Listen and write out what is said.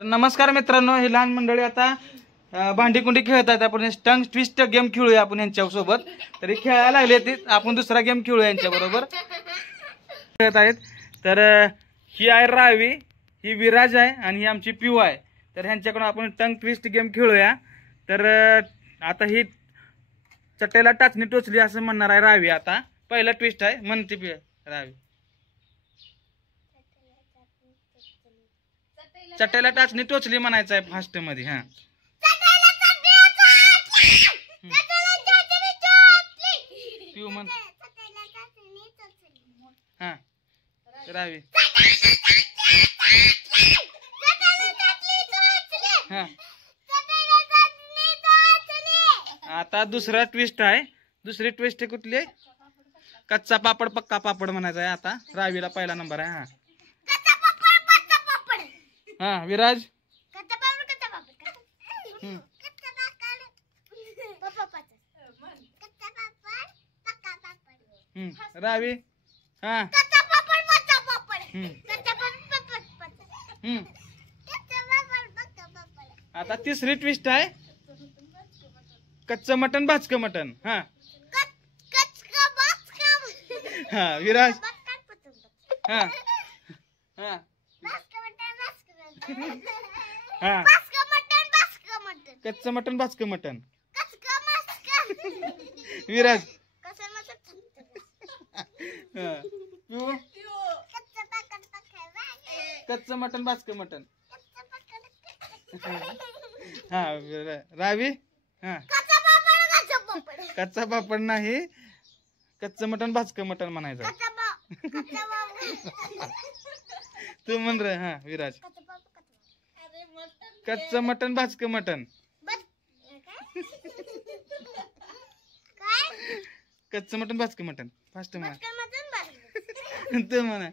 नमस्कार मित्रांनो, ही लहान मंडळी आता भांडी कुंडी खेळत आहेत. आपण टंग ट्विस्ट गेम खेळूया आपण यांच्या सोबत. तरी खेळायला लागले ते आपण दुसरा गेम खेळूया यांच्या बरोबर. खेळत आहेत. तर ही आहे रावी, ही विराज आहे आणि ही आमची पिऊ आहे. तर ह्यांच्याकडून आपण टंग ट्विस्ट गेम खेळूया. तर आता ही चट्टेला टाचणी टोचली असं म्हणणार आहे रावी. आता पहिला ट्विस्ट आहे, म्हणते रावी. चट्टेला टाचणी टोचली म्हणायचं आहे फास्ट मध्ये. हा पिऊ म्हण. हा रावी. हा आता दुसरा ट्विस्ट आहे. दुसरी ट्विस्ट कुठली? कच्चा पापड पक्का पापड म्हणायचा आहे. आता रावीला पहिला नंबर आहे. हा हा विराज. रावी. हा आता तिसरी ट्विस्ट आहे, कच्चं मटन भाजकं मटन. हा हा विराज. हा हा हा कच्चं मटन भाजकं मटन. विराज. कच्चं मटन भाजकं मटन. हा रावी. हा कच्चा पापड नाही, कच्चं मटन भाजकं मटन म्हणायचं. तू म्हण रे. हा विराज. कच्चं मटन भाजकं मटन. कच्चं मटन भाजकं मटन. फास्ट म्हणा. तू म्हणा.